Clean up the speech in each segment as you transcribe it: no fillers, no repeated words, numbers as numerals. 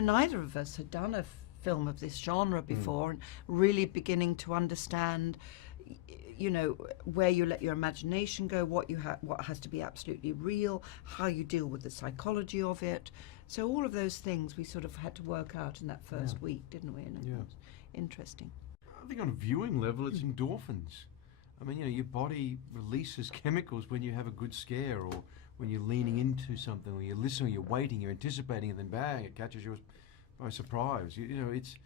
neither of us had done a film of this genre before, and really beginning to understand, where you let your imagination go, what has to be absolutely real, how you deal with the psychology of it. So all of those things we sort of had to work out in that first week, didn't we? And it was interesting. I think on a viewing level, it's endorphins. I mean, your body releases chemicals when you have a good scare, or when you're leaning into something, or you're listening, you're waiting, you're anticipating, and then bang, it catches you by surprise. It's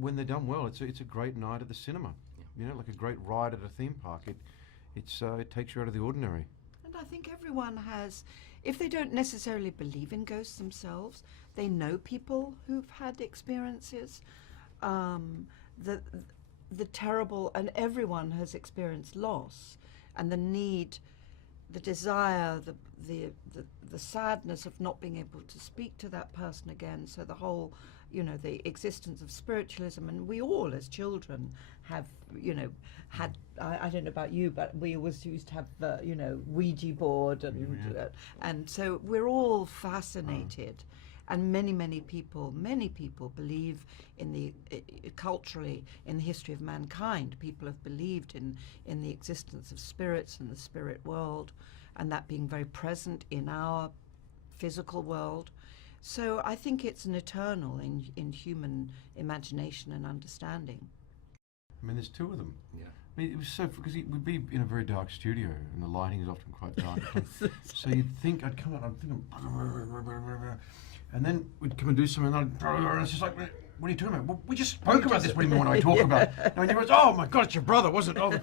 when they're done well, it's a great night at the cinema. Like a great ride at a theme park. It takes you out of the ordinary. And I think everyone has, if they don't necessarily believe in ghosts themselves, they know people who've had experiences. The terrible, and everyone has experienced loss, and the need, the desire, the sadness of not being able to speak to that person again. So the whole, the existence of spiritualism, and we all as children have, had, I don't know about you, but we always used to have, Ouija board, and so we're all fascinated. And many people believe in the culturally, in the history of mankind, people have believed in the existence of spirits and the spirit world, and that being very present in our physical world. So I think it's an eternal in human imagination and understanding. I mean, there's two of them. Yeah. I mean, it was so, because we'd be in a very dark studio, and the lighting is often quite dark. So you'd think, I'd come out, I'm thinking, and then we'd come and do something, and it's just like, what are you talking about? Well, we just spoke about this. What do you mean when I talk about? And everyone's, oh my God, it's your brother, wasn't it?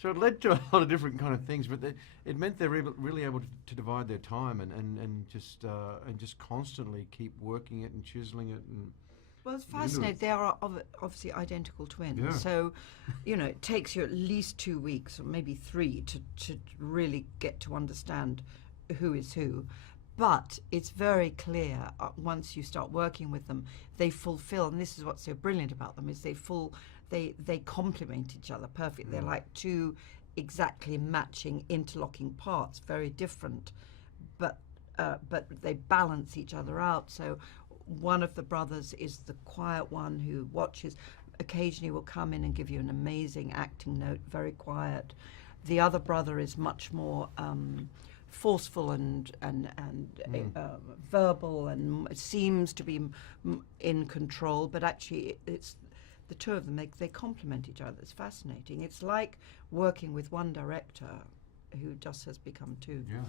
So it led to a lot of different kind of things, but it meant they're really able to divide their time and just constantly keep working it and chiseling it. And well, it's fascinating. They are obviously identical twins. Yeah. So, it takes you at least 2 weeks, or maybe 3, to really get to understand who is who. But it's very clear once you start working with them, they fulfill, and this is what's so brilliant about them, is they complement each other perfectly. They're like two exactly matching interlocking parts, very different, but they balance each other out. So one of the brothers is the quiet one who watches, occasionally will come in and give you an amazing acting note, very quiet. The other brother is much more forceful and verbal, and seems to be in control, but actually it's the two of them, they complement each other. It's fascinating. It's like working with one director who just has become two. Yeah.